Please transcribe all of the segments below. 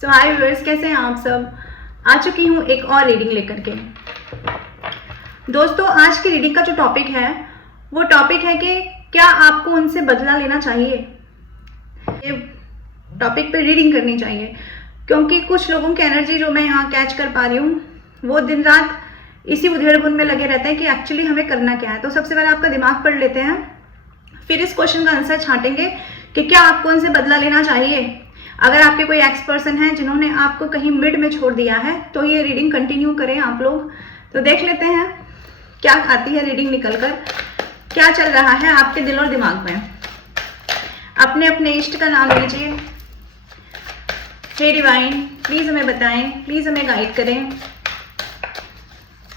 सो हाय viewers, कैसे हैं आप सब। आ चुकी हूँ एक और रीडिंग लेकर के। दोस्तों, आज की रीडिंग का जो टॉपिक है वो टॉपिक है कि क्या आपको उनसे बदला लेना चाहिए। ये टॉपिक पे रीडिंग करनी चाहिए क्योंकि कुछ लोगों की एनर्जी जो मैं यहाँ कैच कर पा रही हूँ वो दिन रात इसी उधेड़-बुन में लगे रहते हैं कि एक्चुअली हमें करना क्या है। तो सबसे पहले आपका दिमाग पढ़ लेते हैं, फिर इस क्वेश्चन का आंसर छांटेंगे कि क्या आपको उनसे बदला लेना चाहिए। अगर आपके कोई एक्स पर्सन है जिन्होंने आपको कहीं मिड में छोड़ दिया है तो ये रीडिंग कंटिन्यू करें आप लोग। तो देख लेते हैं क्या आती है रीडिंग निकलकर, क्या चल रहा है आपके दिल और दिमाग में। अपने अपने इष्ट का नाम लीजिए। हे डिवाइन, प्लीज हमें बताएं, प्लीज हमें गाइड करें।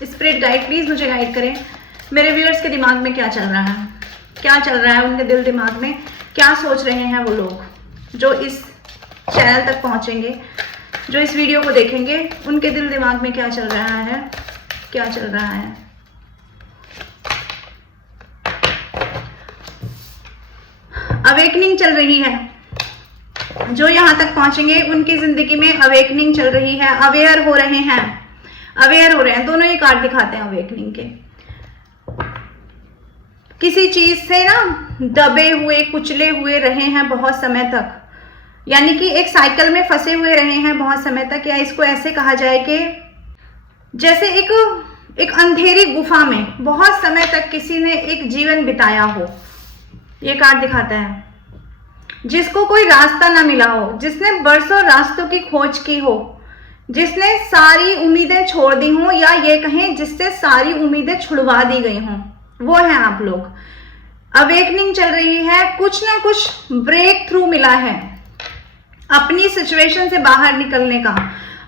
स्पिरिट गाइड प्लीज मुझे गाइड करें। मेरे व्यूअर्स के दिमाग में क्या चल रहा है, क्या चल रहा है उनके दिल दिमाग में, क्या सोच रहे हैं वो लोग जो इस चैनल तक पहुंचेंगे, जो इस वीडियो को देखेंगे। उनके दिल दिमाग में क्या चल रहा है, क्या चल रहा है। अवेकनिंग चल रही है। जो यहां तक पहुंचेंगे उनकी जिंदगी में अवेकनिंग चल रही है, अवेयर हो रहे हैं, अवेयर हो रहे हैं। दोनों ही कार्ड दिखाते हैं अवेकनिंग के। किसी चीज से ना दबे हुए कुचले हुए रहे हैं बहुत समय तक, यानी कि एक साइकिल में फंसे हुए रहे हैं बहुत समय तक, या इसको ऐसे कहा जाए कि जैसे एक अंधेरी गुफा में बहुत समय तक किसी ने एक जीवन बिताया हो। ये कार्ड दिखाता है जिसको कोई रास्ता ना मिला हो, जिसने बरसों रास्तों की खोज की हो, जिसने सारी उम्मीदें छोड़ दी हों, या ये कहें जिससे सारी उम्मीदें छुड़वा दी गई हों, वो है आप लोग। अवेकनिंग चल रही है, कुछ ना कुछ ब्रेक थ्रू मिला है अपनी सिचुएशन से बाहर निकलने का।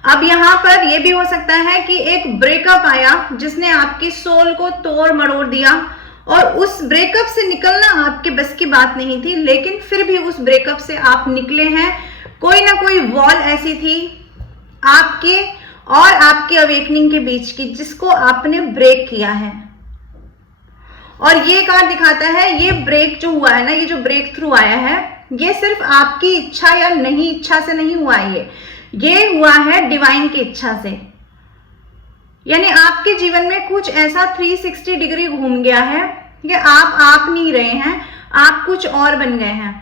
अब यहाँ पर यह भी हो सकता है कि एक ब्रेकअप आया जिसने आपकी सोल को तोड़ मरोड़ दिया और उस ब्रेकअप से निकलना आपके बस की बात नहीं थी, लेकिन फिर भी उस ब्रेकअप से आप निकले हैं। कोई ना कोई वॉल ऐसी थी आपके और आपके अवेकनिंग के बीच की जिसको आपने ब्रेक किया है। और ये कार्ड दिखाता है ये ब्रेक जो हुआ है ना, ये जो ब्रेक थ्रू आया है, ये सिर्फ आपकी इच्छा या नहीं इच्छा से नहीं हुआ, ये हुआ है डिवाइन की इच्छा से। यानी आपके जीवन में कुछ ऐसा 360 डिग्री घूम गया है कि आप नहीं रहे हैं, आप कुछ और बन गए हैं।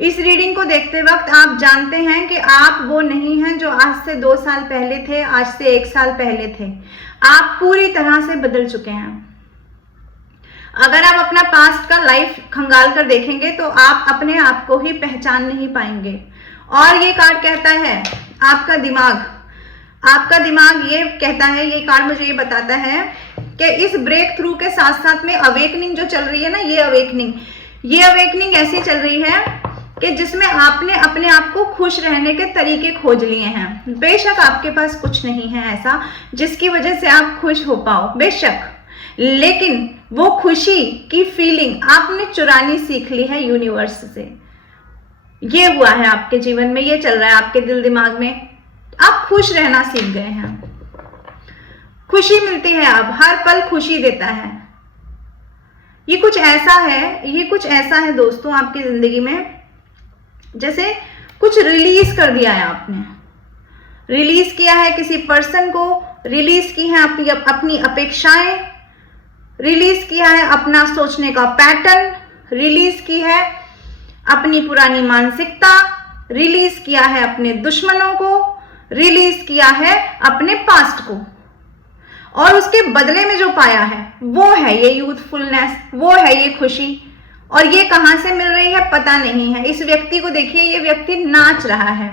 इस रीडिंग को देखते वक्त आप जानते हैं कि आप वो नहीं हैं जो आज से 2 साल पहले थे, आज से 1 साल पहले थे। आप पूरी तरह से बदल चुके हैं। अगर आप अपना पास्ट का लाइफ खंगाल कर देखेंगे तो आप अपने आप को ही पहचान नहीं पाएंगे। और ये कार्ड कहता है आपका दिमाग ये कहता है, ये कार्ड मुझे ये बताता है कि इस ब्रेक थ्रू के साथ साथ में अवेकनिंग जो चल रही है ना, ये अवेकनिंग ऐसी चल रही है कि जिसमें आपने अपने आप को खुश रहने के तरीके खोज लिए हैं। बेशक आपके पास कुछ नहीं है ऐसा जिसकी वजह से आप खुश हो पाओ, बेशक, लेकिन वो खुशी की फीलिंग आपने चुरानी सीख ली है यूनिवर्स से। ये हुआ है आपके जीवन में, ये चल रहा है आपके दिल दिमाग में। आप खुश रहना सीख गए हैं, खुशी मिलती है, अब हर पल खुशी देता है। ये कुछ ऐसा है दोस्तों आपकी जिंदगी में जैसे कुछ रिलीज कर दिया है आपने, रिलीज किया है किसी पर्सन को, रिलीज की है अपनी अपेक्षाएं, रिलीज किया है अपना सोचने का पैटर्न, रिलीज की है अपनी पुरानी मानसिकता, रिलीज किया है अपने दुश्मनों को, रिलीज किया है अपने पास्ट को। और उसके बदले में जो पाया है वो है ये यूथफुलनेस, वो है ये खुशी। और ये कहां से मिल रही है पता नहीं है। इस व्यक्ति को देखिए, ये व्यक्ति नाच रहा है,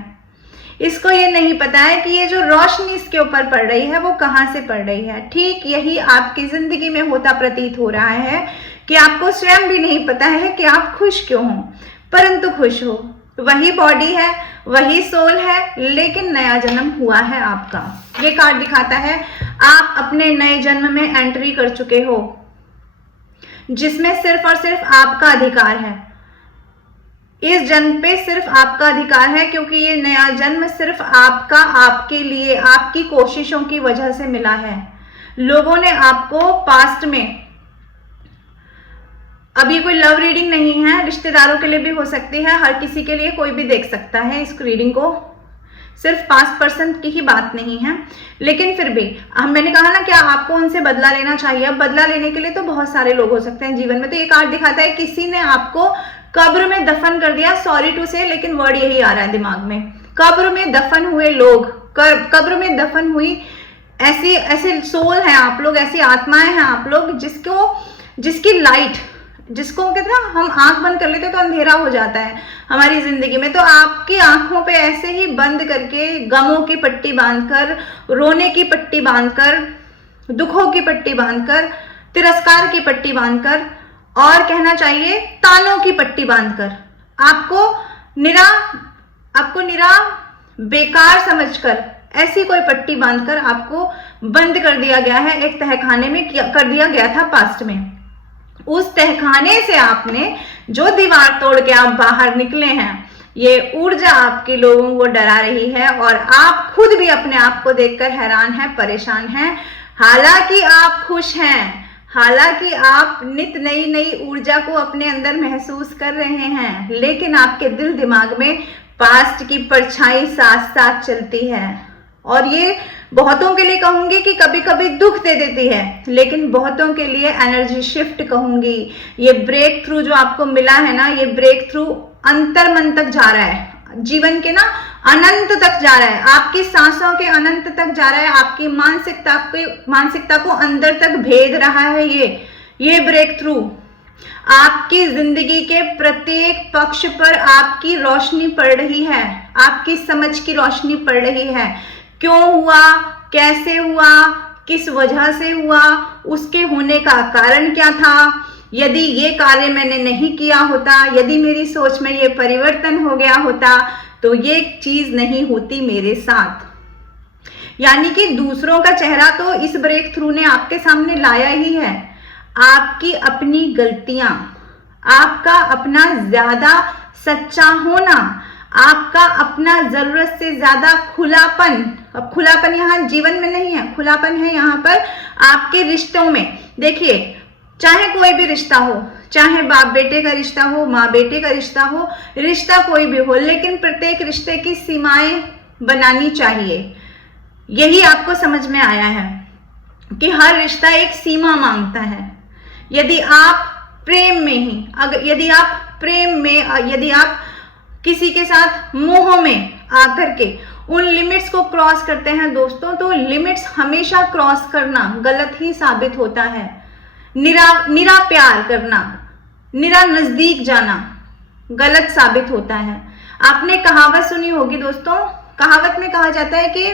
इसको ये नहीं पता है कि ये जो रोशनी इसके ऊपर पड़ रही है वो कहां से पड़ रही है। ठीक यही आपकी जिंदगी में होता प्रतीत हो रहा है कि आपको स्वयं भी नहीं पता है कि आप खुश क्यों हो, परंतु खुश हो। वही बॉडी है, वही सोल है, लेकिन नया जन्म हुआ है आपका। ये कार्ड दिखाता है आप अपने नए जन्म में एंट्री कर चुके हो जिसमें सिर्फ और सिर्फ आपका अधिकार है। इस जन्म पे सिर्फ आपका अधिकार है क्योंकि ये नया जन्म सिर्फ आपका, आपके लिए, आपकी कोशिशों की वजह से मिला है। लोगों ने आपको पास्ट में, अब ये कोई लव रीडिंग नहीं है, रिश्तेदारों के लिए भी हो सकती है, हर किसी के लिए, कोई भी देख सकता है इस रीडिंग को। सिर्फ 5% की ही बात नहीं है, लेकिन फिर भी मैंने कहा ना, क्या आपको उनसे बदला लेना चाहिए? अब बदला लेने के लिए तो बहुत सारे लोग हो सकते हैं जीवन में। तो ये कार्ड दिखाता है किसी ने आपको कब्र में दफन कर दिया, सॉरी टू से, लेकिन वर्ड यही आ रहा है दिमाग में। कब्र में दफन हुए लोग, कब्र में दफन हुई ऐसे सोल हैं आप लोग, ऐसी आत्माएं हैं आप लोग जिसकी लाइट, जिसको कहते हैं हम आंख बंद कर लेते तो अंधेरा हो जाता है हमारी जिंदगी में, तो आपकी आंखों पे ऐसे ही बंद करके गमों की पट्टी बांधकर, रोने की पट्टी बांधकर, दुखों की पट्टी बांधकर, तिरस्कार की पट्टी बांधकर, और कहना चाहिए तानों की पट्टी बांधकर, आपको निरा बेकार समझकर ऐसी कोई पट्टी बांधकर आपको बंद कर दिया गया है, एक तहखाने में कर दिया गया था पास्ट में। उस तहखाने से आपने जो दीवार तोड़ के आप बाहर निकले हैं, ये ऊर्जा आपके लोगों को डरा रही है और आप खुद भी अपने आप को देखकर हैरान हैं, परेशान हैं। हालांकि आप खुश हैं, हालांकि आप नित नई ऊर्जा को अपने अंदर महसूस कर रहे हैं, लेकिन आपके दिल दिमाग में पास्ट की परछाई साथ साथ चलती है। और ये बहुतों के लिए कहूंगी कि कभी कभी दुख दे देती है, लेकिन बहुतों के लिए एनर्जी शिफ्ट कहूंगी। ये ब्रेक थ्रू जो आपको मिला है ना, ये ब्रेक थ्रू अंतर मन तक जा रहा है, जीवन के ना अनंत तक जा रहा है, आपकी सांसों के अनंत तक जा रहा है, आपकी मानसिकता को अंदर तक भेद रहा है। ये ब्रेक थ्रू आपकी जिंदगी के प्रत्येक पक्ष पर आपकी रोशनी पड़ रही है, आपकी समझ की रोशनी पड़ रही है। क्यों हुआ, कैसे हुआ, किस वजह से हुआ, उसके होने का कारण क्या था, यदि ये कार्य मैंने नहीं किया होता, यदि मेरी सोच में ये परिवर्तन हो गया होता तो ये चीज नहीं होती मेरे साथ। यानी कि दूसरों का चेहरा तो इस ब्रेक थ्रू ने आपके सामने लाया ही है। आपकी अपनी गलतियां, आपका अपना ज्यादा सच्चा होना, आपका अपना जरूरत से ज्यादा खुलापन। अब खुलापन यहाँ जीवन में नहीं है, खुलापन है यहाँ पर आपके रिश्तों में। देखिए, चाहे कोई भी रिश्ता हो, चाहे बाप बेटे का रिश्ता हो, माँ बेटे का रिश्ता हो, रिश्ता कोई भी हो, लेकिन प्रत्येक रिश्ते की सीमाएं बनानी चाहिए। यही आपको समझ में आया है कि हर रिश्ता एक सीमा मांगता है। यदि आप प्रेम में ही, यदि आप किसी के साथ मोह में आकर के उन लिमिट्स को क्रॉस करते हैं दोस्तों, तो लिमिट्स हमेशा क्रॉस करना गलत ही साबित होता है। निरा प्यार करना, निरा नजदीक जाना गलत साबित होता है। आपने कहावत सुनी होगी दोस्तों, कहावत में कहा जाता है कि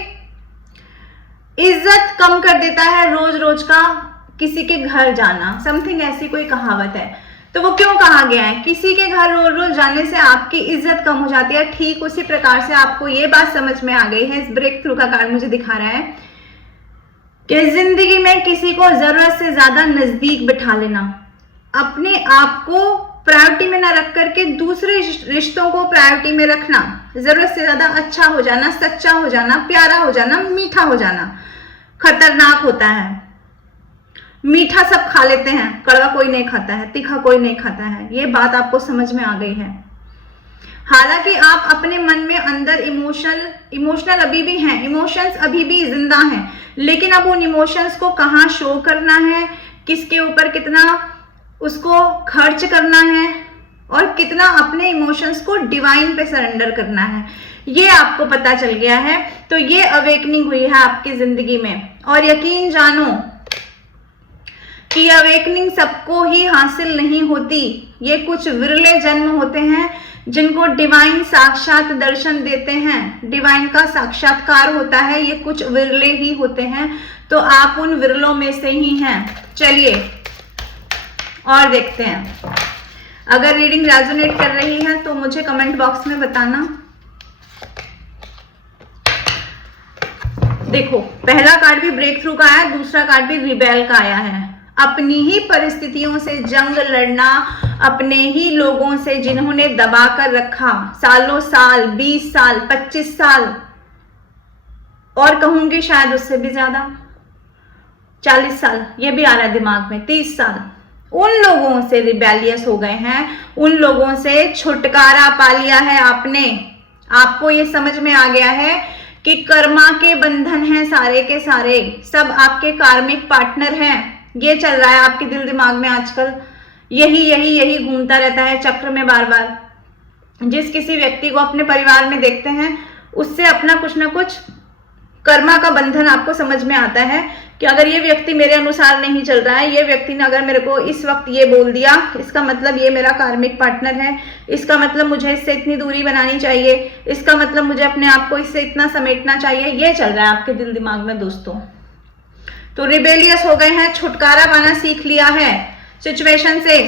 इज्जत कम कर देता है रोज रोज का किसी के घर जाना, समथिंग ऐसी कोई कहावत है। तो वो क्यों कहा गया है? किसी के घर रोज रोज जाने से आपकी इज्जत कम हो जाती है। ठीक उसी प्रकार से आपको ये बात समझ में आ गई है, इस ब्रेक थ्रू का कार्ड मुझे दिखा रहा है कि जिंदगी में किसी को जरूरत से ज्यादा नजदीक बिठा लेना, अपने आप को प्रायोरिटी में ना रख करके दूसरे रिश्तों को प्रायोरिटी में रखना, जरूरत से ज्यादा अच्छा हो जाना, सच्चा हो जाना, प्यारा हो जाना, मीठा हो जाना खतरनाक होता है। मीठा सब खा लेते हैं, कड़वा कोई नहीं खाता है, तीखा कोई नहीं खाता है। ये बात आपको समझ में आ गई है। हालांकि आप अपने मन में अंदर इमोशनल अभी भी हैं, इमोशंस अभी भी जिंदा हैं, लेकिन अब उन इमोशंस को कहाँ शो करना है, किसके ऊपर कितना उसको खर्च करना है और कितना अपने इमोशंस को डिवाइन पे सरेंडर करना है, ये आपको पता चल गया है। तो ये अवेकनिंग हुई है आपकी जिंदगी में। और यकीन जानो कि अवेकनिंग सबको ही हासिल नहीं होती। ये कुछ विरले जन्म होते हैं जिनको डिवाइन साक्षात दर्शन देते हैं, डिवाइन का साक्षात्कार होता है, ये कुछ विरले ही होते हैं। तो आप उन विरलों में से ही हैं। चलिए और देखते हैं। अगर रीडिंग रेजोनेट कर रही है तो मुझे कमेंट बॉक्स में बताना। देखो, पहला कार्ड भी ब्रेक थ्रू का आया, दूसरा कार्ड भी रिबेल का आया है। अपनी ही परिस्थितियों से जंग लड़ना, अपने ही लोगों से जिन्होंने दबा कर रखा सालों साल, 20 साल, 25 साल, और कहूंगी शायद उससे भी ज्यादा, 40 साल, ये भी आ रहा है दिमाग में, 30 साल, उन लोगों से रिबेलियस हो गए हैं, उन लोगों से छुटकारा पा लिया है आपने, आपको ये समझ में आ गया है कि कर्मा के बंधन हैं सारे के सारे, सब आपके कार्मिक पार्टनर हैं। ये चल रहा है आपके दिल दिमाग में आजकल, यही घूमता रहता है चक्र में बार बार। जिस किसी व्यक्ति को अपने परिवार में देखते हैं उससे अपना कुछ ना कुछ कर्मा का बंधन आपको समझ में आता है कि अगर ये व्यक्ति मेरे अनुसार नहीं चल रहा है, ये व्यक्ति ने अगर मेरे को इस वक्त ये बोल दिया, इसका मतलब ये मेरा कार्मिक पार्टनर है, इसका मतलब मुझे इससे इतनी दूरी बनानी चाहिए, इसका मतलब मुझे अपने आप को इससे इतना समेटना चाहिए। ये चल रहा है आपके दिल दिमाग में दोस्तों। तो रिबेलियस हो गए हैं, छुटकारा पाना सीख लिया है सिचुएशन से।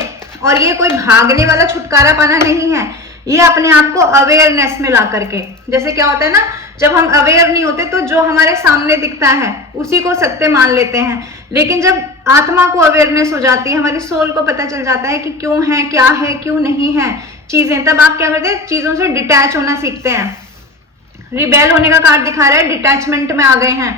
और ये कोई भागने वाला छुटकारा पाना नहीं है, ये अपने आप को अवेयरनेस में ला करके, जैसे क्या होता है ना, जब हम अवेयर नहीं होते तो जो हमारे सामने दिखता है उसी को सत्य मान लेते हैं, लेकिन जब आत्मा को अवेयरनेस हो जाती है, हमारी सोल को पता चल जाता है कि क्यों है, क्या है, क्यों नहीं है चीजें, तब आप क्या करते हैं, चीजों से डिटैच होना सीखते हैं। रिबेल होने का कार्ड दिखा रहा है, डिटैचमेंट में आ गए हैं,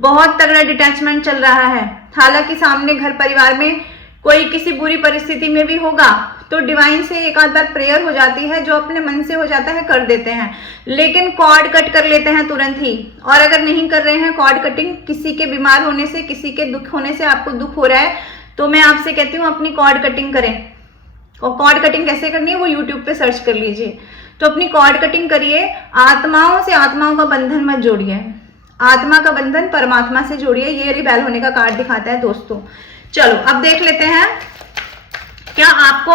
बहुत तगड़ा डिटैचमेंट चल रहा है। हालांकि सामने घर परिवार में कोई किसी बुरी परिस्थिति में भी होगा तो डिवाइन से एक आध बार प्रेयर हो जाती है, जो अपने मन से हो जाता है कर देते हैं, लेकिन कॉर्ड कट कर लेते हैं तुरंत ही। और अगर नहीं कर रहे हैं कॉर्ड कटिंग, किसी के बीमार होने से, किसी के दुख होने से आपको दुख हो रहा है, तो मैं आपसे कहती हूँ अपनी कॉर्ड कटिंग करें। और कॉर्ड कटिंग कैसे करनी है वो यूट्यूब पे सर्च कर लीजिए। तो अपनी कॉर्ड कटिंग करिए, आत्माओं से आत्माओं का बंधन मत जोड़िए, आत्मा का बंधन परमात्मा से जोड़िए। ये रिबेल होने का कार्ड दिखाता है दोस्तों। चलो अब देख लेते हैं क्या आपको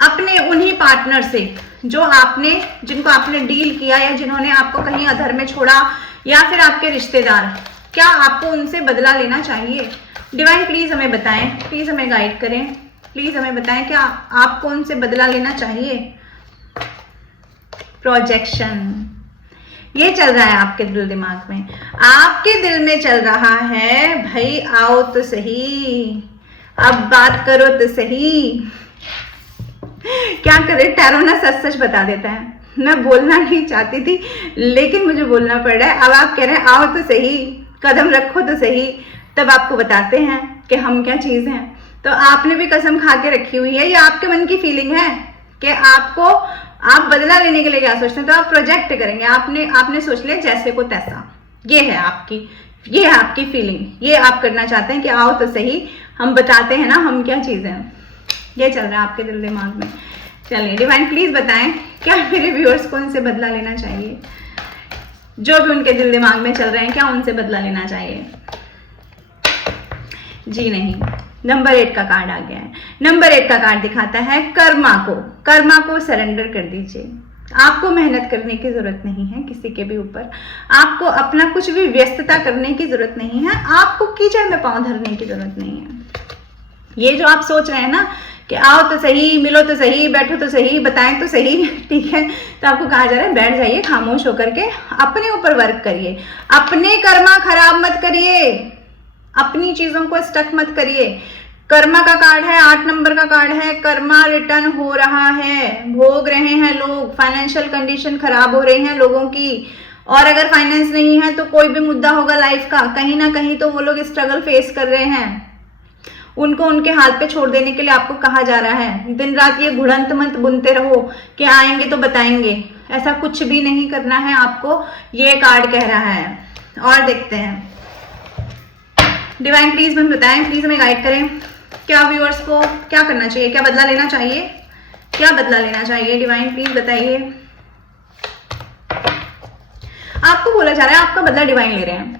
अपने उन्हीं पार्टनर से जिनको आपने डील किया या जिन्होंने आपको कहीं अधर में छोड़ा, या फिर आपके रिश्तेदार, क्या आपको उनसे बदला लेना चाहिए। डिवाइन प्लीज हमें बताएं, प्लीज हमें गाइड करें, प्लीज हमें बताएं क्या आपको उनसे बदला लेना चाहिए। प्रोजेक्शन ये चल रहा है आपके दिल दिमाग में, आपके दिल में चल रहा है, भाई आओ तो सही, अब बात करो तो सही। क्या करे, टैरो ना सच सच बता देता है। मैं बोलना नहीं चाहती थी लेकिन मुझे बोलना पड़ रहा है। अब आप कह रहे हैं आओ तो सही, कदम रखो तो सही, तब आपको बताते हैं कि हम क्या चीज हैं। तो आपने भी कसम खा के रखी हुई है, ये आपके मन की फीलिंग है कि आप बदला लेने के लिए क्या सोचते हैं, तो आप प्रोजेक्ट करेंगे। आपने सोच लिया जैसे को तैसा, ये है आपकी फीलिंग, ये आप करना चाहते हैं कि आओ तो सही, हम बताते हैं ना हम क्या चीज हैं। ये चल रहा है आपके दिल दिमाग में। चलिए डिवाइन प्लीज बताएं क्या मेरे व्यूअर्स को उनसे बदला लेना चाहिए, जो भी उनके दिल दिमाग में चल रहे हैं, क्या उनसे बदला लेना चाहिए। जी नहीं, नंबर 8 का कार्ड आ गया है। नंबर 8 का कार्ड दिखाता है कर्मा को सरेंडर कर दीजिए। आपको मेहनत करने की जरूरत नहीं है किसी के भी ऊपर, आपको अपना कुछ भी व्यस्तता करने की जरूरत नहीं है, आपको कीचड़ में पांव धरने की जरूरत नहीं है। ये जो आप सोच रहे हैं ना कि आओ तो सही, मिलो तो सही, बैठो तो सही, बताएं तो सही, ठीक है, तो आपको कहा जा रहा है बैठ जाइए खामोश होकर के, अपने ऊपर वर्क करिए, अपने कर्मा खराब मत करिए, अपनी चीजों को स्टक मत करिए। कर्मा का कार्ड है, 8 नंबर का कार्ड है, कर्मा रिटर्न हो रहा है, भोग रहे हैं लोग, फाइनेंशियल कंडीशन खराब हो रही है लोगों की, और अगर फाइनेंस नहीं है तो कोई भी मुद्दा होगा लाइफ का, कहीं ना कहीं तो वो लोग स्ट्रगल फेस कर रहे हैं, उनको उनके हाथ पे छोड़ देने के लिए आपको कहा जा रहा है। दिन रात ये घुड़ंत मत बुनते रहो कि आएंगे तो बताएंगे, ऐसा कुछ भी नहीं करना है आपको, ये कार्ड कह रहा है। और देखते हैं डिवाइन प्लीज हमें बताएं, प्लीज हमें गाइड करें, क्या व्यूअर्स को क्या करना चाहिए, क्या बदला लेना चाहिए, क्या बदला लेना चाहिए। डिवाइन प्लीज बताइए। आपको बोला जा रहा है आपका बदला डिवाइन ले रहे हैं,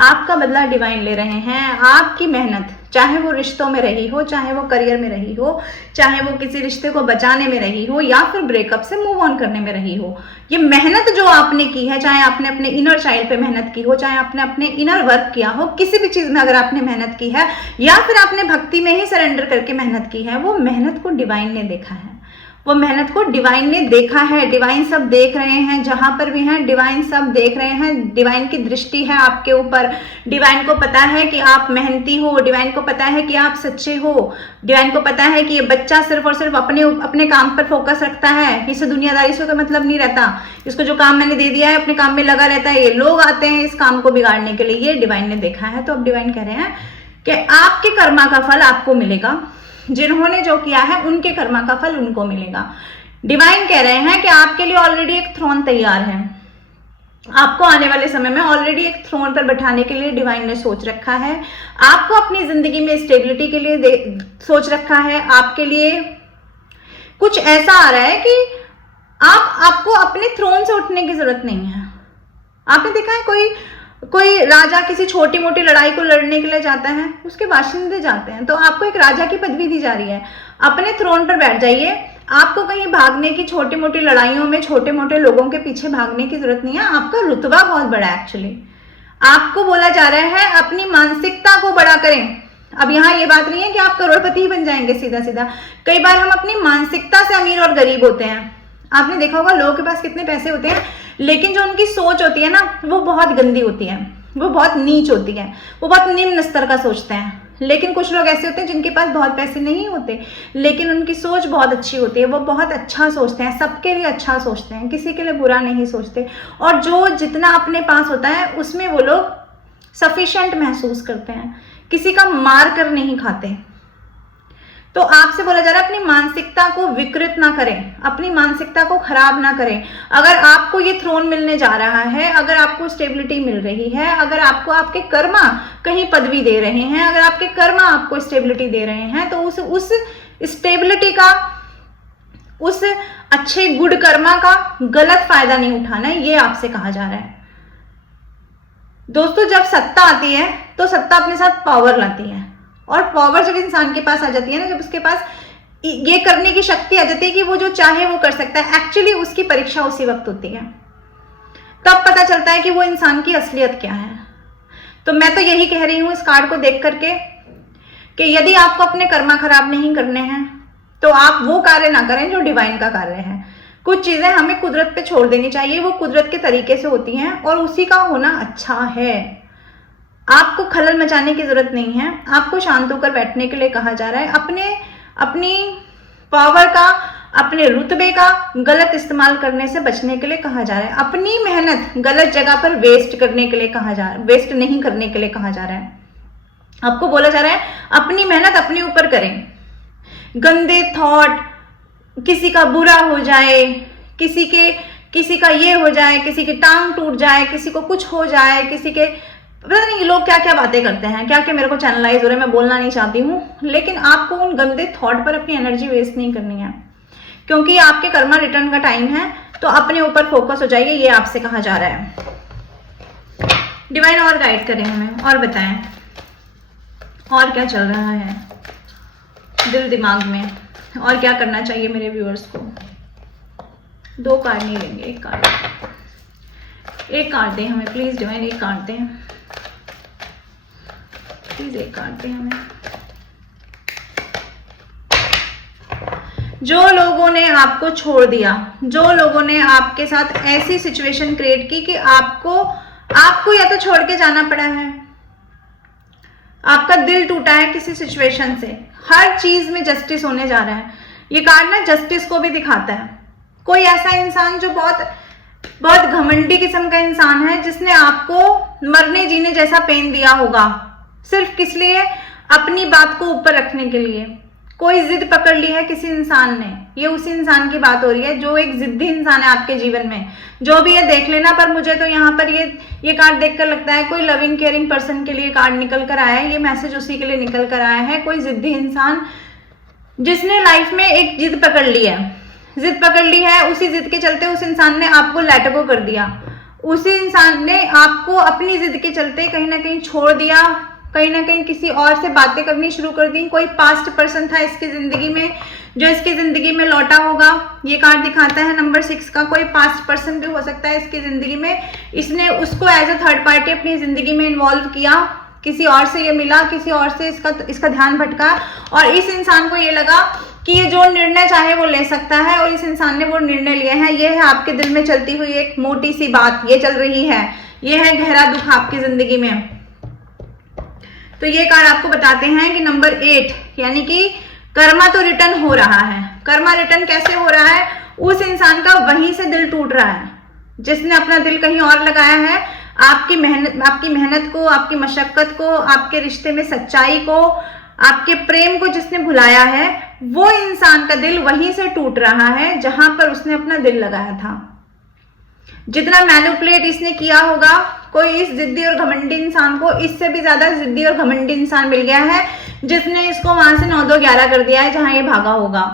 आपका बदला डिवाइन ले रहे हैं। आपकी मेहनत, चाहे वो रिश्तों में रही हो, चाहे वो करियर में रही हो, चाहे वो किसी रिश्ते को बचाने में रही हो, या फिर ब्रेकअप से मूव ऑन करने में रही हो, ये मेहनत जो आपने की है, चाहे आपने अपने इनर चाइल्ड पे मेहनत की हो, चाहे आपने अपने इनर वर्क किया हो, किसी भी चीज में अगर आपने मेहनत की है, या फिर आपने भक्ति में ही सरेंडर करके मेहनत की है, वो मेहनत को डिवाइन ने देखा है, वो मेहनत को डिवाइन ने देखा है। डिवाइन सब देख रहे हैं, जहां पर भी हैं डिवाइन सब देख रहे हैं, डिवाइन की दृष्टि है आपके ऊपर, डिवाइन को पता है कि आप मेहनती हो, डिवाइन को पता है कि आप सच्चे हो, डिवाइन को पता है कि ये बच्चा सिर्फ और सिर्फ अपने काम पर फोकस रखता है, इसे दुनियादारी से कोई मतलब नहीं रहता, इसको जो काम मैंने दे दिया है अपने काम में लगा रहता है, ये लोग आते हैं इस काम को बिगाड़ने के लिए, ये डिवाइन ने देखा है। तो अब डिवाइन कह रहे हैं कि आपके कर्मा का फल आपको मिलेगा, जिन्होंने जो किया है उनके कर्मा का फल उनको मिलेगा। डिवाइन कह रहे हैं कि आपके लिए ऑलरेडी एक थ्रोन तैयार है, आपको आने वाले समय में ऑलरेडी एक थ्रोन पर बैठाने के लिए डिवाइन ने सोच रखा है। आपको अपनी जिंदगी में स्टेबिलिटी के लिए सोच रखा है। आपके लिए कुछ ऐसा आ रहा है कि आपको अपने थ्रोन से उठने की जरूरत नहीं है। आपने देखा है कोई राजा किसी छोटी मोटी लड़ाई को लड़ने के लिए जाता है, उसके बाशिंदे जाते हैं, तो आपको एक राजा की पदवी दी जा रही है। अपने थ्रोन पर बैठ जाइए। आपको कहीं भागने की, छोटी मोटी लड़ाइयों में छोटे मोटे लोगों के पीछे भागने की जरूरत नहीं है। आपका रुतबा बहुत बड़ा है। एक्चुअली आपको बोला जा रहा है अपनी मानसिकता को बड़ा करें। अब यहाँ ये बात नहीं है कि आप करोड़पति ही बन जाएंगे सीधा सीधा। कई बार हम अपनी मानसिकता से अमीर और गरीब होते हैं। आपने देखा होगा लोगों के पास कितने पैसे होते हैं, लेकिन जो उनकी सोच होती है ना, वो बहुत गंदी होती है, वो बहुत नीच होती है, वो बहुत निम्न स्तर का सोचते हैं। लेकिन कुछ लोग ऐसे होते हैं जिनके पास बहुत पैसे नहीं होते, लेकिन उनकी सोच बहुत अच्छी होती है, वो बहुत अच्छा सोचते हैं, सबके लिए अच्छा सोचते हैं, किसी के लिए बुरा नहीं सोचते। और जो जितना अपने पास होता है उसमें वो लोग सफिशिएंट महसूस करते हैं, किसी का मार कर नहीं खाते। तो आपसे बोला जा रहा है अपनी मानसिकता को विकृत ना करें, अपनी मानसिकता को खराब ना करें। अगर आपको ये थ्रोन मिलने जा रहा है, अगर आपको स्टेबिलिटी मिल रही है, अगर आपको आपके कर्मा कहीं पदवी दे रहे हैं, अगर आपके कर्मा आपको स्टेबिलिटी दे रहे हैं, तो उस स्टेबिलिटी का, उस अच्छे गुड कर्मा का गलत फायदा नहीं उठाना है, ये आपसे कहा जा रहा है। दोस्तों, जब सत्ता आती है तो सत्ता अपने साथ पावर लाती है, और पावर जब इंसान के पास आ जाती है ना, जब उसके पास ये करने की शक्ति आ जाती है कि वो जो चाहे वो कर सकता है, एक्चुअली उसकी परीक्षा उसी वक्त होती है। तब पता चलता है कि वो इंसान की असलियत क्या है। तो मैं तो यही कह रही हूं इस कार्ड को देख करके कि यदि आपको अपने कर्मा खराब नहीं करने हैं तो आप वो कार्य ना करें जो डिवाइन का कार्य है। कुछ चीजें हमें कुदरत पे छोड़ देनी चाहिए, वो कुदरत के तरीके से होती हैं और उसी का होना अच्छा है। आपको खलल मचाने की जरूरत नहीं है। आपको शांत होकर बैठने के लिए कहा जा रहा है। अपनी पावर का, अपने रुतबे का गलत इस्तेमाल करने से बचने के लिए कहा जा रहा है। अपनी मेहनत गलत जगह पर वेस्ट करने के लिए कहा जा रहा है, वेस्ट नहीं करने के लिए कहा जा रहा है। आपको बोला जा रहा है अपनी मेहनत अपने ऊपर करें। गंदे थॉट, किसी का बुरा हो जाए, किसी का ये हो जाए, किसी की टांग टूट जाए, किसी को कुछ हो जाए, किसी के पता नहीं लोग क्या क्या बातें करते हैं, क्या क्या मेरे को चैनलाइज हो रहा है, मैं बोलना नहीं चाहती हूँ, लेकिन आपको उन गंदे थॉट पर अपनी एनर्जी वेस्ट नहीं करनी है, क्योंकि आपके कर्मा रिटर्न का टाइम है। तो अपने ऊपर फोकस हो जाइए, ये आपसे कहा जा रहा है। डिवाइन और गाइड करें हमें, और बताएं और क्या चल रहा है दिल दिमाग में, और क्या करना चाहिए मेरे व्यूअर्स को। 2 कार्ड नहीं लेंगे, एक कार्ड दें हमें प्लीज डिवाइन, एक कार्ड दें प्लीज, एक कार्ड दें हमें। जो लोगों ने आपको छोड़ दिया, जो लोगों ने आपके साथ ऐसी सिचुएशन क्रिएट की कि आपको या तो छोड़ के जाना पड़ा है, आपका दिल टूटा है किसी सिचुएशन से, हर चीज में जस्टिस होने जा रहा है। ये कार्ड ना जस्टिस को भी दिखाता है। कोई ऐसा इंसान जो बहुत घमंडी किस्म का इंसान है, जिसने आपको मरने जीने जैसा पेन दिया होगा, सिर्फ किस लिए, अपनी बात को ऊपर रखने के लिए। कोई जिद पकड़ ली है किसी इंसान ने, ये उसी इंसान की बात हो रही है जो एक जिद्दी इंसान है आपके जीवन में। जो भी है देख लेना, पर मुझे तो यहाँ पर ये कार्ड देखकर लगता है कोई लविंग केयरिंग पर्सन के लिए कार्ड निकल कर आया है, ये मैसेज उसी के लिए निकल कर आया है। कोई जिद्दी इंसान जिसने लाइफ में एक जिद पकड़ ली है, उसी जिद के चलते उस इंसान ने आपको लेट गो कर दिया, उसी इंसान ने आपको अपनी जिद के चलते कहीं ना कहीं छोड़ दिया, कहीं ना कहीं किसी और से बातें करनी शुरू कर दी। कोई पास्ट पर्सन था इसकी जिंदगी में जो इसकी जिंदगी में लौटा होगा। ये कार्ड दिखाता है नंबर 6 का, कोई पास्ट पर्सन भी हो सकता है इसकी जिंदगी में, इसने उसको एज अ थर्ड पार्टी अपनी जिंदगी में इन्वॉल्व किया, किसी और से ये मिला, किसी और से इसका ध्यान भटका, और इस इंसान को ये लगा कि ये जो निर्णय चाहे वो ले सकता है, और इस इंसान ने वो निर्णय लिए हैं। ये है आपके दिल में चलती हुई एक मोटी सी बात, ये चल रही है, ये है गहरा दुख आपकी जिंदगी में। तो ये कार्ड आपको बताते हैं कि नंबर 8 यानी कि कर्मा तो रिटर्न हो रहा है। कर्मा रिटर्न कैसे हो रहा है, उस इंसान का वहीं से दिल टूट रहा है जिसने अपना दिल कहीं और लगाया है। आपकी मेहनत को, आपकी मशक्कत को, आपके रिश्ते में सच्चाई को, आपके प्रेम को जिसने भुलाया है, वो इंसान का दिल वहीं से टूट रहा है जहां पर उसने अपना दिल लगाया था। जितना मैनिपुलेट इसने किया होगा, कोई इस जिद्दी और घमंडी इंसान को इससे भी ज्यादा जिद्दी और घमंडी इंसान मिल गया है जिसने इसको वहां से 9-2-11 कर दिया है जहां ये भागा होगा।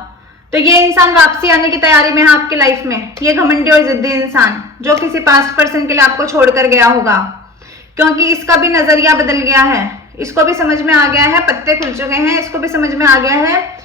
तो ये इंसान वापसी आने की तैयारी में है आपकी लाइफ में, ये घमंडी और जिद्दी इंसान जो किसी पास्ट पर्सन के लिए आपको छोड़कर गया होगा, क्योंकि इसका भी नजरिया बदल गया है, इसको भी समझ में आ गया है, पत्ते खुल चुके हैं, इसको भी समझ में आ गया है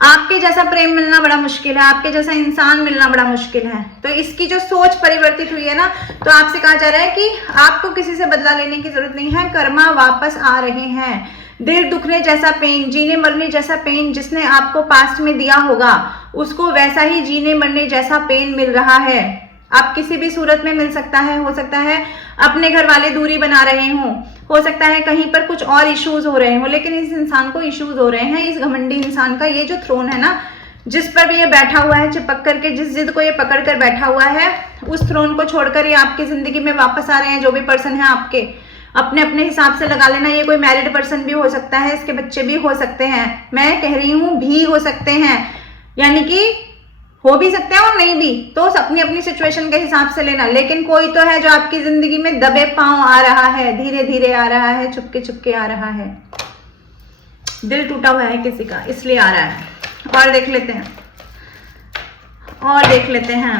आपके जैसा प्रेम मिलना बड़ा मुश्किल है, आपके जैसा इंसान मिलना बड़ा मुश्किल है। तो इसकी जो सोच परिवर्तित हुई है ना, तो आपसे कहा जा रहा है कि आपको किसी से बदला लेने की जरूरत नहीं है, कर्मा वापस आ रहे हैं। दिल दुखने जैसा पेन, जीने मरने जैसा पेन जिसने आपको पास्ट में दिया होगा, उसको वैसा ही जीने मरने जैसा पेन मिल रहा है। आप किसी भी सूरत में मिल सकता है, हो सकता है अपने घर वाले दूरी बना रहे हों, हो सकता है कहीं पर कुछ और इश्यूज हो रहे हो, लेकिन इस इंसान को इश्यूज हो रहे हैं। इस घमंडी इंसान का ये जो थ्रोन है ना, जिस पर भी ये बैठा हुआ है चिपक करके, जिस जिद को ये पकड़ कर बैठा हुआ है, उस थ्रोन को छोड़कर ये आपकी जिंदगी में वापस आ रहे हैं। जो भी पर्सन है आपके, अपने अपने हिसाब से लगा लेना। ये कोई मैरिड पर्सन भी हो सकता है, इसके बच्चे भी हो सकते हैं, मैं कह रही हूं भी हो सकते हैं, यानी कि हो भी सकते हैं और नहीं भी, तो अपनी अपनी सिचुएशन के हिसाब से लेना। लेकिन कोई तो है जो आपकी जिंदगी में दबे पांव आ रहा है, धीरे धीरे आ रहा है, चुपके चुपके आ रहा है। दिल टूटा हुआ है किसी का, इसलिए आ रहा है। और देख लेते हैं, और देख लेते हैं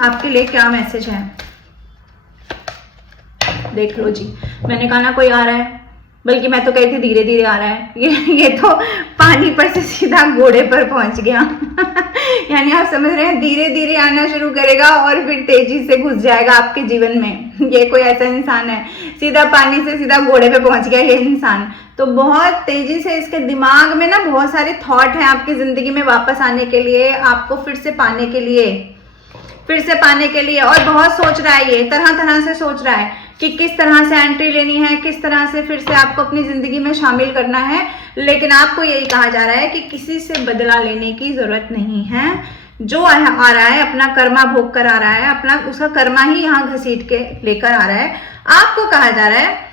आपके लिए क्या मैसेज है। देख लो जी, मैंने कहा ना कोई आ रहा है, बल्कि मैं तो कही थी धीरे धीरे आ रहा है। ये तो पानी पर से सीधा घोड़े पर पहुंच गया। यानी आप समझ रहे हैं, धीरे धीरे आना शुरू करेगा और फिर तेजी से घुस जाएगा आपके जीवन में। ये कोई ऐसा इंसान है, सीधा पानी से सीधा घोड़े पे पहुंच गया ये इंसान। तो बहुत तेजी से इसके दिमाग में ना बहुत सारे थॉट हैं आपकी जिंदगी में वापस आने के लिए, आपको फिर से पाने के लिए, और बहुत सोच रहा है, ये तरह तरह से सोच रहा है कि किस तरह से एंट्री लेनी है, किस तरह से फिर से आपको अपनी जिंदगी में शामिल करना है। लेकिन आपको यही कहा जा रहा है कि किसी से बदला लेने की जरूरत नहीं है। जो आ रहा है अपना कर्मा भोग कर आ रहा है, अपना उसका कर्मा ही यहाँ घसीट के लेकर आ रहा है। आपको कहा जा रहा है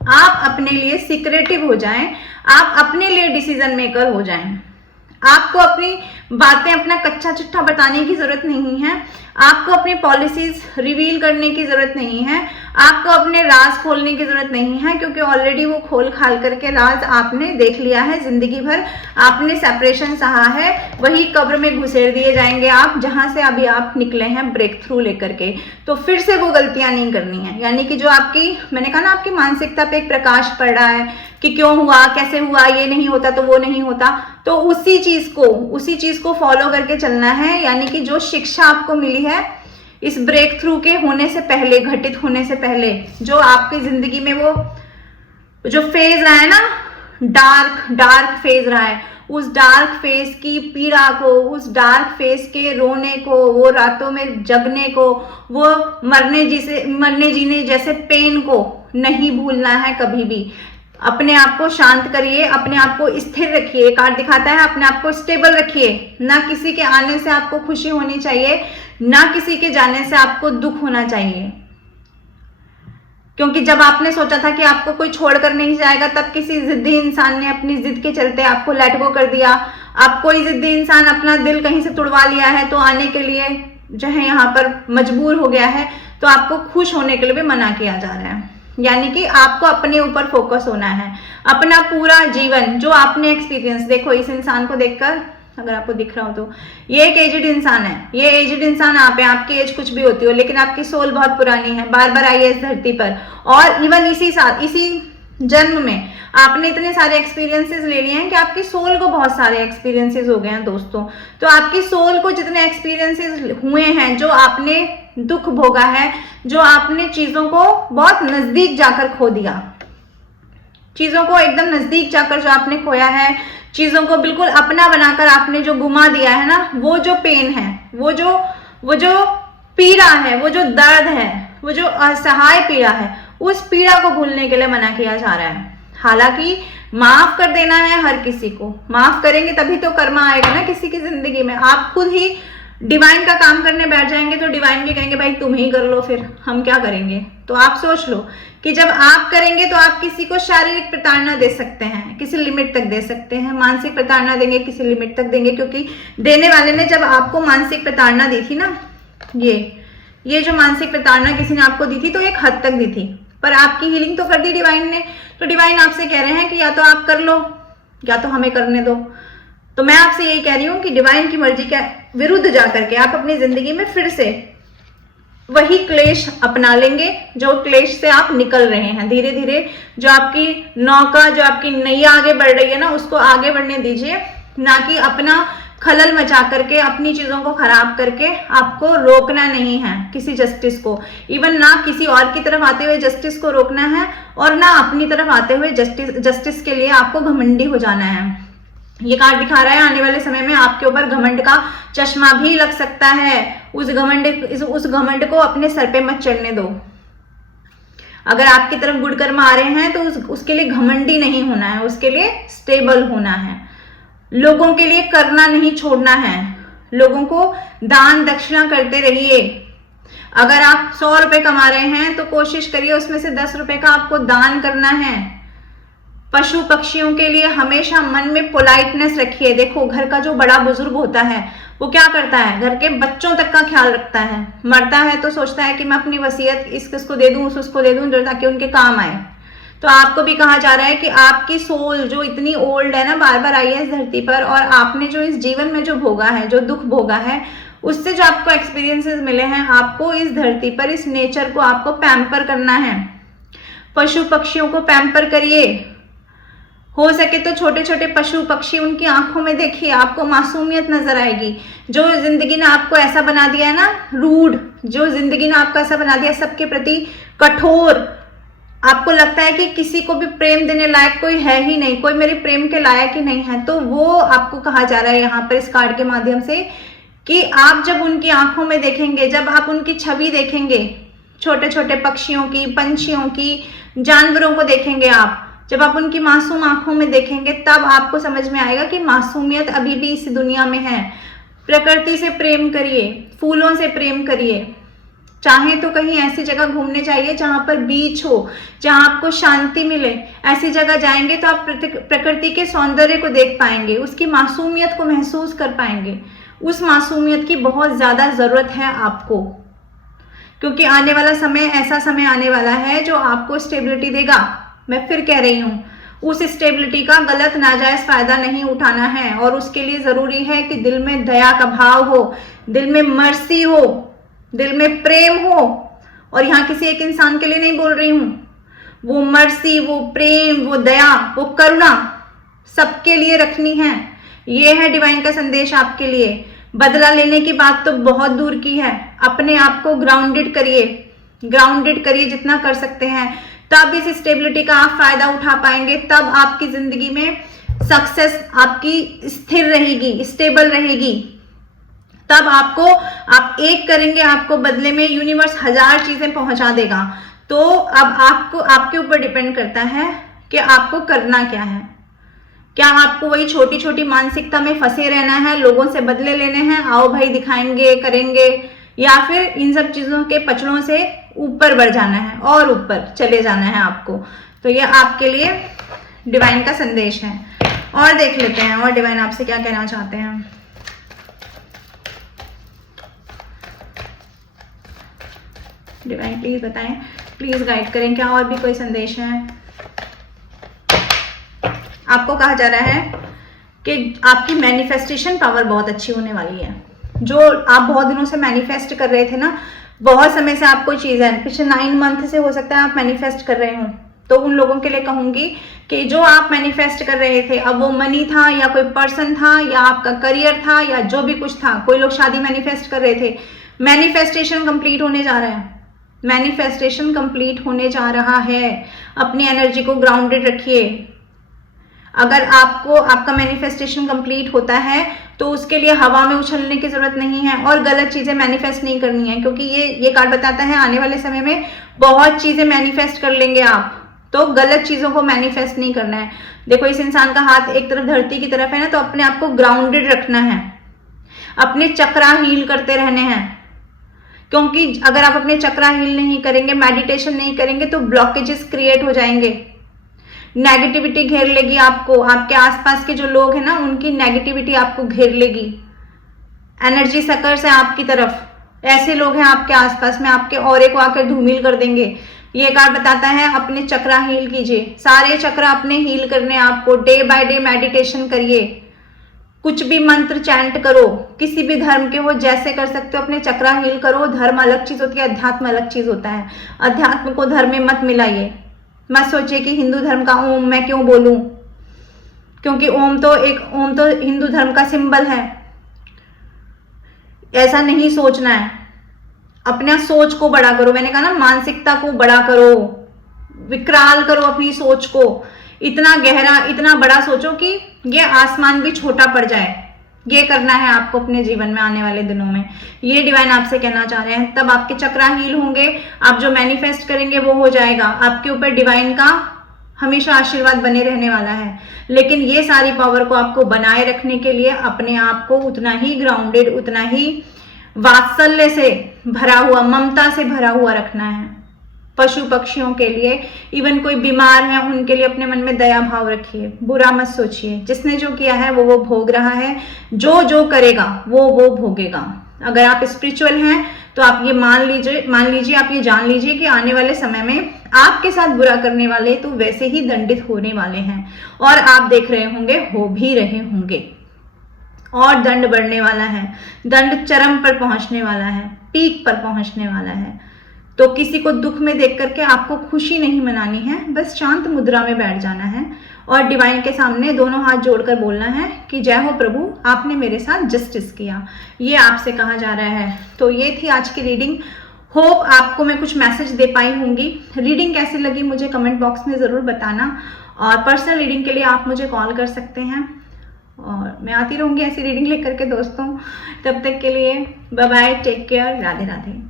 आप अपने लिए सिक्रेटिव हो जाएं, आप अपने लिए डिसीजन मेकर हो जाएं। आपको अपनी बातें, अपना कच्चा चिट्ठा बताने की जरूरत नहीं है, आपको अपनी पॉलिसीज रिवील करने की जरूरत नहीं है, आपको अपने राज खोलने की जरूरत नहीं है, क्योंकि ऑलरेडी वो खोल खाल करके राज आपने देख लिया है। जिंदगी भर आपने सेपरेशन सहा है, वही कब्र में घुसेड़ दिए जाएंगे आप, जहां से अभी आप निकले हैं ब्रेक थ्रू लेकर के। तो फिर से वो गलतियां नहीं करनी है। यानी कि जो आपकी, मैंने कहा ना, आपकी मानसिकता पे एक प्रकाश पड़ रहा है कि क्यों हुआ, कैसे हुआ, ये नहीं होता तो वो नहीं होता, तो उसी चीज को फॉलो करके चलना है। यानी कि जो शिक्षा आपको मिली है इस ब्रेक थ्रू के होने से पहले, घटित होने से पहले, जो आपकी जिंदगी में वो जो फेज रहा है ना, डार्क फेज रहा है, उस डार्क फेज की पीड़ा को, उस डार्क फेज के रोने को, वो रातों में जगने को, वो मरने जीने जैसे पेन को नहीं भूलना है कभी भी। अपने आप को शांत करिए, अपने आप को स्थिर रखिए। कार्ड दिखाता है अपने आप को स्टेबल रखिए। ना किसी के आने से आपको खुशी होनी चाहिए, ना किसी के जाने से आपको दुख होना चाहिए। क्योंकि जब आपने सोचा था कि आपको कोई छोड़कर नहीं जाएगा, तब किसी जिद्दी इंसान ने अपनी जिद के चलते आपको लेट गो कर दिया। अब कोई जिद्दी इंसान अपना दिल कहीं से तुड़वा लिया है, तो आने के लिए जो है यहाँ पर मजबूर हो गया है, तो आपको खुश होने के लिए भी मना किया जा रहा है। यानी कि आपको अपने ऊपर फोकस होना है, अपना पूरा जीवन जो आपने एक्सपीरियंस, देखो इस इंसान को देखकर अगर आपको दिख रहा हो तो ये एक एजिड इंसान है। ये एजिड इंसान आप है, आपकी एज कुछ भी होती हो, लेकिन आपकी सोल बहुत पुरानी है, बार बार आई है इस धरती पर, और इवन इसी जन्म में आपने इतने सारे एक्सपीरियंसेस ले लिए हैं कि आपकी सोल को बहुत सारे एक्सपीरियंसेस हो गए हैं दोस्तों। तो आपकी सोल को जितने एक्सपीरियंसेस हुए हैं, जो आपने दुख भोगा है, जो आपने चीजों को बहुत नजदीक जाकर खो दिया, चीजों को एकदम नजदीक जाकर जो आपने खोया है, चीजों को बिल्कुल अपना बनाकर आपने जो गुमा दिया है ना, वो जो पेन है, वो जो पीड़ा है, वो जो दर्द है, वो जो असहाय पीड़ा है, उस पीड़ा को भूलने के लिए मना किया जा रहा है। हालांकि माफ कर देना है हर किसी को, माफ करेंगे तभी तो कर्मा आएगा ना किसी की जिंदगी में। आप खुद ही डिवाइन का काम करने बैठ जाएंगे तो डिवाइन भी कहेंगे भाई तुम ही कर लो, फिर हम क्या करेंगे। तो आप सोच लो कि जब आप करेंगे तो आप किसी को शारीरिक प्रताड़ना दे सकते हैं, किसी लिमिट तक दे सकते हैं, मानसिक प्रताड़ना देंगे किसी लिमिट तक देंगे, क्योंकि देने वाले ने जब आपको मानसिक प्रताड़ना दी थी ना, ये जो मानसिक प्रताड़ना किसी ने आपको दी थी तो एक हद तक दी थी, पर आपकी हीलिंग तो कर दी डिवाइन ने। तो डिवाइन आपसे कह रहे हैं कि या तो आप कर लो या तो हमें करने दो। तो मैं आपसे यही कह रही हूँ कि डिवाइन की मर्जी के विरुद्ध जाकर के आप अपनी जिंदगी में फिर से वही क्लेश अपना लेंगे जो क्लेश से आप निकल रहे हैं। धीरे धीरे जो आपकी नौका, जो आपकी नैया आगे बढ़ रही है ना, उसको आगे बढ़ने दीजिए, ना कि अपना खलल मचा करके, अपनी चीजों को खराब करके। आपको रोकना नहीं है किसी जस्टिस को, इवन ना किसी और की तरफ आते हुए जस्टिस को रोकना है, और ना अपनी तरफ आते हुए जस्टिस के लिए आपको घमंडी हो जाना है। ये कार्ड दिखा रहा है आने वाले समय में आपके ऊपर घमंड का चश्मा भी लग सकता है। उस घमंड को अपने सर पे मत चढ़ने दो। अगर आपकी तरफ गुड कर्म आ रहे हैं तो उसके लिए घमंडी नहीं होना है, उसके लिए स्टेबल होना है, लोगों के लिए करना नहीं छोड़ना है, लोगों को दान दक्षिणा करते रहिए। अगर आप 100 रुपए कमा रहे हैं तो कोशिश करिए उसमें से 10 रुपए का आपको दान करना है। पशु पक्षियों के लिए हमेशा मन में पोलाइटनेस रखिए। देखो, घर का जो बड़ा बुजुर्ग होता है वो क्या करता है, घर के बच्चों तक का ख्याल रखता है। मरता है तो सोचता है कि मैं अपनी वसीयत इसको दे दूं, उसको दे दूं, ताकि उनके काम आए। तो आपको भी कहा जा रहा है कि आपकी सोल जो इतनी ओल्ड है ना, बार बार आई है इस धरती पर, और आपने जो इस जीवन में जो भोगा है, जो दुख भोगा है, उससे जो आपको एक्सपीरियंसेस मिले हैं, आपको इस धरती पर इस नेचर को आपको पैम्पर करना है। पशु पक्षियों को पैम्पर करिए। हो सके तो छोटे छोटे पशु पक्षी, उनकी आंखों में देखिए, आपको मासूमियत नजर आएगी। जो जिंदगी ने आपको ऐसा बना दिया है ना, रूड, जो जिंदगी ने आपको ऐसा बना दिया सबके प्रति कठोर, आपको लगता है कि किसी को भी प्रेम देने लायक कोई है ही नहीं, कोई मेरे प्रेम के लायक ही नहीं है, तो वो आपको कहा जा रहा है यहाँ पर इस कार्ड के माध्यम से कि आप जब उनकी आंखों में देखेंगे, जब आप उनकी छवि देखेंगे, छोटे छोटे पक्षियों की, पंछियों की, जानवरों को देखेंगे आप, जब आप उनकी मासूम आंखों में देखेंगे, तब आपको समझ में आएगा कि मासूमियत अभी भी इस दुनिया में है। प्रकृति से प्रेम करिए, फूलों से प्रेम करिए। चाहे तो कहीं ऐसी जगह घूमने जाइए जहां पर बीच हो, जहां आपको शांति मिले। ऐसी जगह जाएंगे तो आप प्रकृति के सौंदर्य को देख पाएंगे, उसकी मासूमियत को महसूस कर पाएंगे। उस मासूमियत की बहुत ज्यादा जरूरत है आपको, क्योंकि आने वाला समय ऐसा समय आने वाला है जो आपको स्टेबिलिटी देगा। मैं फिर कह रही हूँ, उस स्टेबिलिटी का गलत नाजायज फायदा नहीं उठाना है, और उसके लिए जरूरी है कि दिल में दया का भाव हो, दिल में मर्सी हो, दिल में प्रेम हो। और यहाँ किसी एक इंसान के लिए नहीं बोल रही हूं, वो मर्सी, वो प्रेम, वो दया, वो करुणा सबके लिए रखनी है। ये है डिवाइन का संदेश आपके लिए। बदला लेने की बात तो बहुत दूर की है। अपने आप को ग्राउंडेड करिए जितना कर सकते हैं, तब इस स्टेबिलिटी का आप फायदा उठा पाएंगे। तब आपकी जिंदगी में सक्सेस आपकी स्थिर रहेगी, स्टेबल रहेगी। तब आप एक करेंगे, आपको बदले में यूनिवर्स 1000 चीजें पहुंचा देगा। तो अब आपके ऊपर डिपेंड करता है कि आपको करना क्या है। क्या आपको वही छोटी छोटी मानसिकता में फंसे रहना है, लोगों से बदले लेने हैं, आओ भाई दिखाएंगे, करेंगे, या फिर इन सब चीजों के पचड़ों से ऊपर बढ़ जाना है और ऊपर चले जाना है आपको। तो ये आपके लिए डिवाइन का संदेश है। और देख लेते हैं और डिवाइन आपसे क्या कहना चाहते हैं। डिवाइन प्लीज बताएं, प्लीज गाइड करें, क्या और भी कोई संदेश है। आपको कहा जा रहा है कि आपकी मैनिफेस्टेशन पावर बहुत अच्छी होने वाली है। जो आप बहुत दिनों से मैनिफेस्ट कर रहे थे ना, बहुत समय से आपको चीज है, पिछले 9 मंथ से हो सकता है आप मैनिफेस्ट कर रहे हो, तो उन लोगों के लिए कहूंगी कि जो आप मैनिफेस्ट कर रहे थे, अब वो मनी था या कोई पर्सन था या आपका करियर था या जो भी कुछ था, कोई लोग शादी मैनिफेस्ट कर रहे थे, मैनिफेस्टेशन कंप्लीट होने जा रहा है। मैनिफेस्टेशन कंप्लीट होने जा रहा है। अपनी एनर्जी को ग्राउंडेड रखिए। अगर आपका मैनिफेस्टेशन कंप्लीट होता है तो उसके लिए हवा में उछलने की जरूरत नहीं है और गलत चीजें मैनिफेस्ट नहीं करनी है, क्योंकि ये कार्ड बताता है आने वाले समय में बहुत चीजें मैनिफेस्ट कर लेंगे आप, तो गलत चीजों को मैनिफेस्ट नहीं करना है। देखो, इस इंसान का हाथ एक तरफ धरती की तरफ है ना, तो अपने आप को ग्राउंडेड रखना है। अपने चक्रा हील करते रहने हैं, क्योंकि अगर आप अपने चक्रा हील नहीं करेंगे, मेडिटेशन नहीं करेंगे, तो ब्लॉकेजेस क्रिएट हो जाएंगे, नेगेटिविटी घेर लेगी आपको, आपके आसपास के जो लोग हैं ना उनकी नेगेटिविटी आपको घेर लेगी, एनर्जी सकर्स है आपकी तरफ, ऐसे लोग हैं आपके आसपास में, आपके ऑरे को आकर धूमिल कर देंगे। ये कार्ड बताता है अपने चक्रा हील कीजिए, सारे चक्रा अपने हील करने आपको, डे बाय डे मेडिटेशन करिए, कुछ भी मंत्र चैंट करो, किसी भी धर्म के हो, जैसे कर सकते हो अपने चक्रा हील करो। धर्म अलग चीज होती है, अध्यात्म अलग चीज होता है, अध्यात्म को धर्म में मत मिलाइए। मत सोचिए कि हिंदू धर्म का ओम मैं क्यों बोलूं, क्योंकि ओम तो हिंदू धर्म का सिंबल है, ऐसा नहीं सोचना है। अपना सोच को बड़ा करो, मैंने कहा ना मानसिकता को बड़ा करो, विकराल करो अपनी सोच को, इतना गहरा इतना बड़ा सोचो कि ये आसमान भी छोटा पड़ जाए। ये करना है आपको अपने जीवन में आने वाले दिनों में, ये डिवाइन आपसे कहना चाह रहे हैं। तब आपके चक्रा हील होंगे, आप जो मैनिफेस्ट करेंगे वो हो जाएगा, आपके ऊपर डिवाइन का हमेशा आशीर्वाद बने रहने वाला है। लेकिन ये सारी पावर को आपको बनाए रखने के लिए अपने आप को उतना ही ग्राउंडेड, उतना ही वात्सल्य से भरा हुआ, ममता से भरा हुआ रखना है। पशु पक्षियों के लिए, इवन कोई बीमार है उनके लिए अपने मन में दया भाव रखिए, बुरा मत सोचिए। जिसने जो किया है वो भोग रहा है, जो जो करेगा वो भोगेगा। अगर आप स्पिरिचुअल हैं तो आप ये मान लीजिए, आप ये जान लीजिए कि आने वाले समय में आपके साथ बुरा करने वाले तो वैसे ही दंडित होने वाले हैं, और आप देख रहे होंगे, हो भी रहे होंगे, और दंड बढ़ने वाला है, दंड चरम पर पहुंचने वाला है, पीक पर पहुंचने वाला है। तो किसी को दुख में देख करके आपको खुशी नहीं मनानी है, बस शांत मुद्रा में बैठ जाना है और डिवाइन के सामने दोनों हाथ जोड़कर बोलना है कि जय हो प्रभु, आपने मेरे साथ जस्टिस किया, ये आपसे कहा जा रहा है। तो ये थी आज की रीडिंग। होप आपको मैं कुछ मैसेज दे पाई होंगी। रीडिंग कैसी लगी मुझे कमेंट बॉक्स में ज़रूर बताना, और पर्सनल रीडिंग के लिए आप मुझे कॉल कर सकते हैं, और मैं आती रहूँगी ऐसी रीडिंग लेकर के दोस्तों। तब तक के लिए bye bye, take care, Radhe Radhe.